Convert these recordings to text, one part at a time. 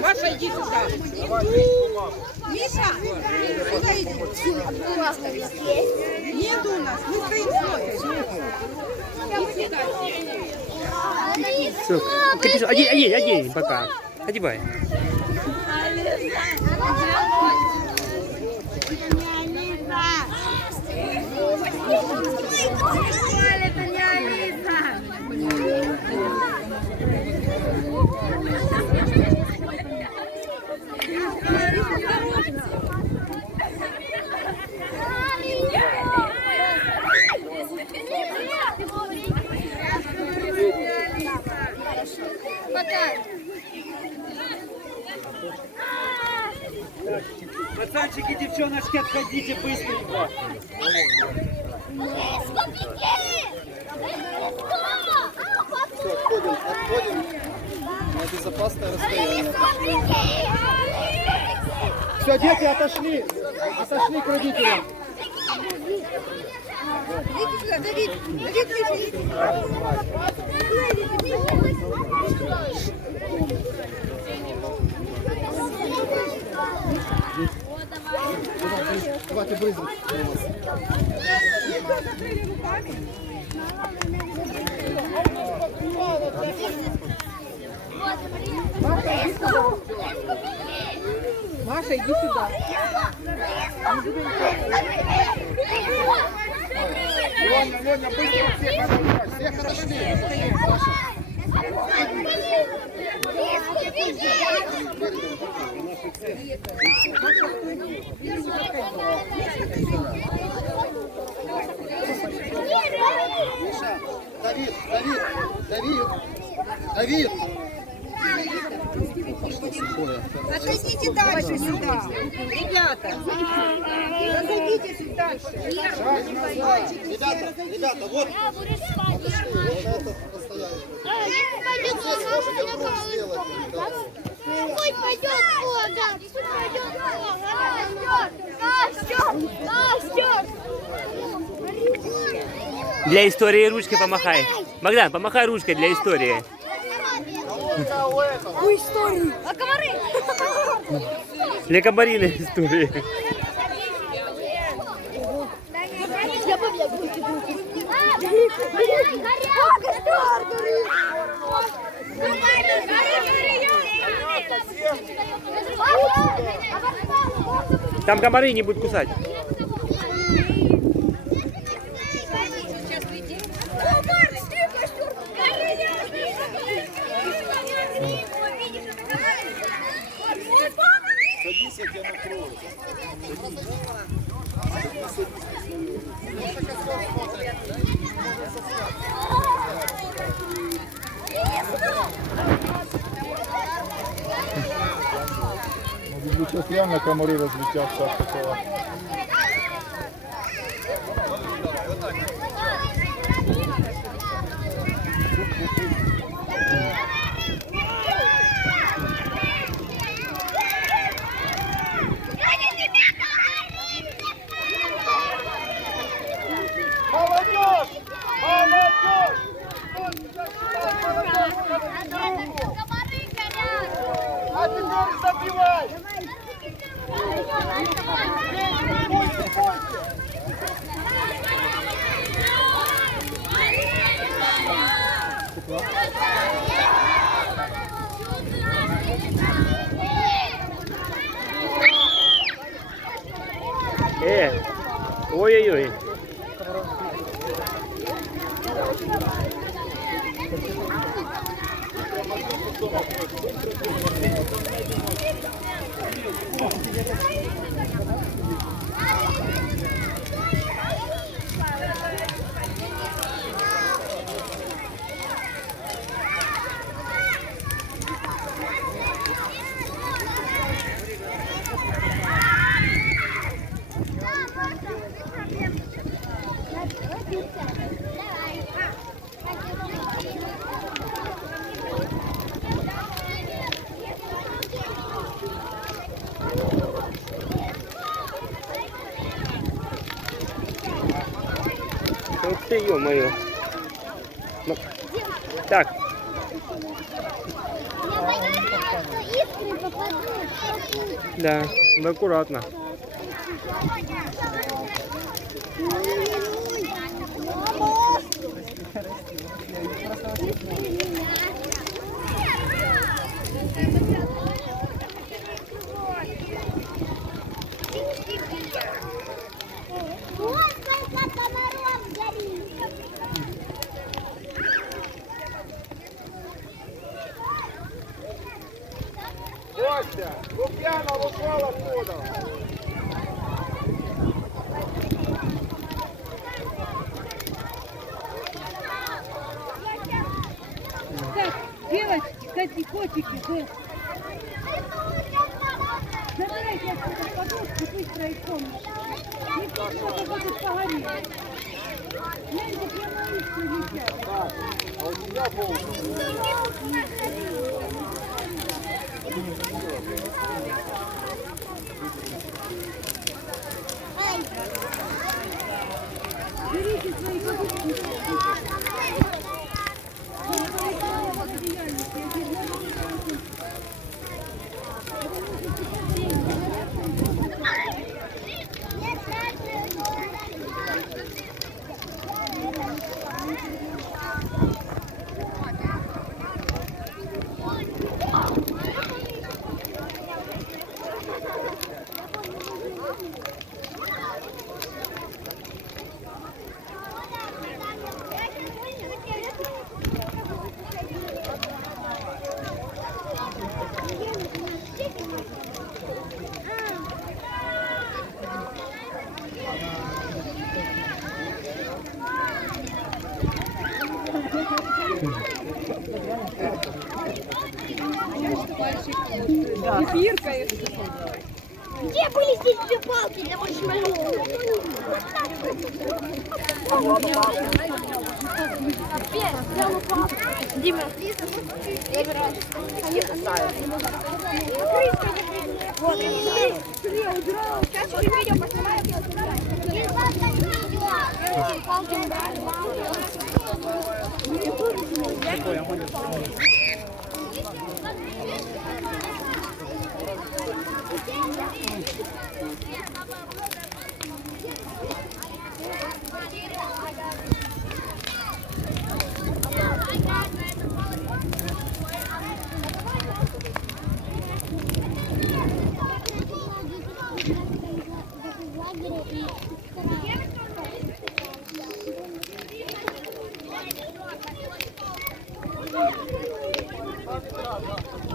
Маша, иди сюда. Миша, нет у нас, мы стоим смотрим. Все, Катюша, одень пока. Одевай. Пацанчики, девчоночки, отходите быстренько. Все, отходим на безопасное расстояние. Все, дети отошли к родителям. Давайте брызгать. Маша, иди сюда. Леня, быстро всех отошли. Миша, Давид. Отойдите дальше сюда. Ребята, разойдитесь дальше. Ребята, вот. Пусть пойдет Бога! Настя! Для истории ручкой помахай. Богдан, помахай ручкой для истории. Ой, истории! А комары? Для комариной истории. Я побегу. Там комары не будут кусать. Садись, я тебя накрою. Сейчас реально комары разлетятся от такого. А теперь забивай! Ой-ой-ой. Ух ты, ё-моё. Ну, так. Я боюсь, что искры попадут. Да, ну, аккуратно. Вот сколько комаров горит. Костя, Лукьянов ушел оттуда. Так, девочки, котики, вы. Забирайте отсюда подушку, быстро и комнату. Никто что-то будет погореть. Гляньте, прямо искры летят. А у тебя полный. Берите свои подушки. Где были здесь две палки для маршмеллоу? Дима. Вот, сейчас видео поснимаем. Палки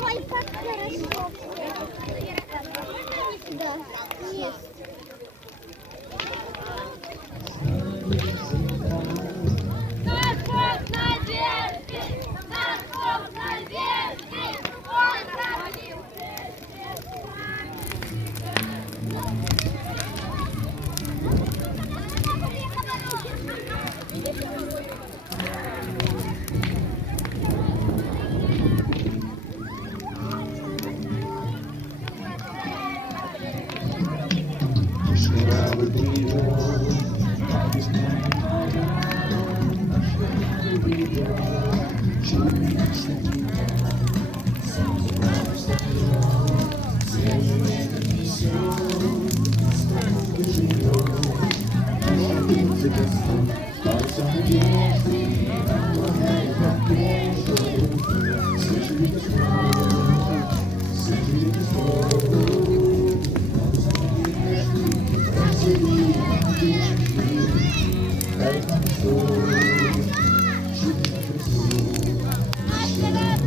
Ой, как хорошо. Да, есть. Thank you.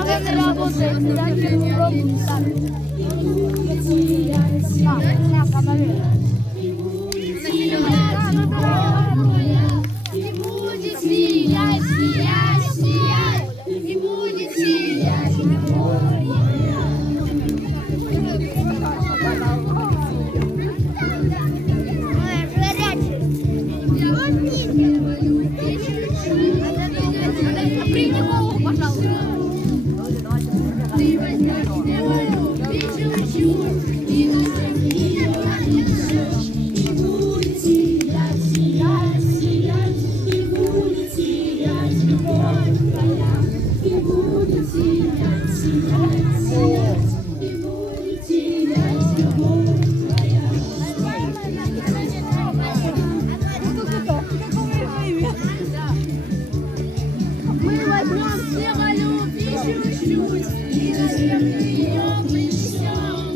Але не работает, дайте попробуй сами. На камеру. И будет сиять, сиять, сиять, и будет сиять. Прими голову, пожалуйста. Мы возьмем снеголюб и чуть-чуть, и на землю ее принесем.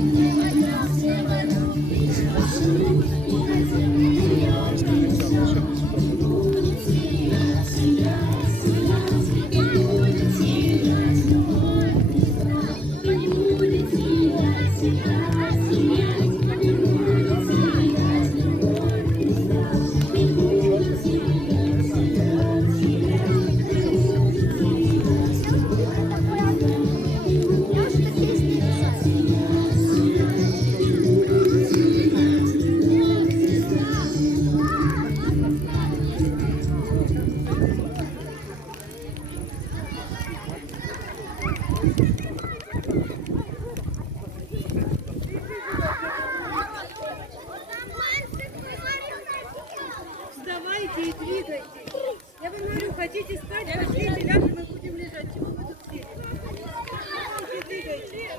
Мы возьмем снеголюб и чуть-чуть, и на землю ее принесем. И будет сиять, сиять, сиять, и будет сиять любовь. И будет сиять, сиять, сиять, и будет сиять любовь. И будет сиять, сиять, Вставайте и двигайтесь. Я вам говорю, хотите спать, пошлите, ляжем, мы будем лежать. Чего вы тут сели? Вставайте, двигайтесь.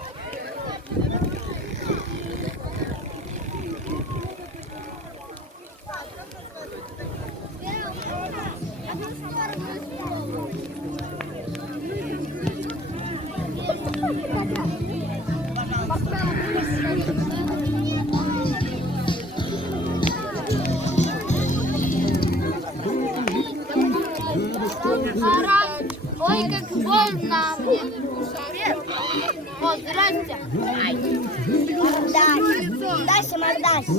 Ой, как больно мне. О, здрасте. Дальше, Мордась.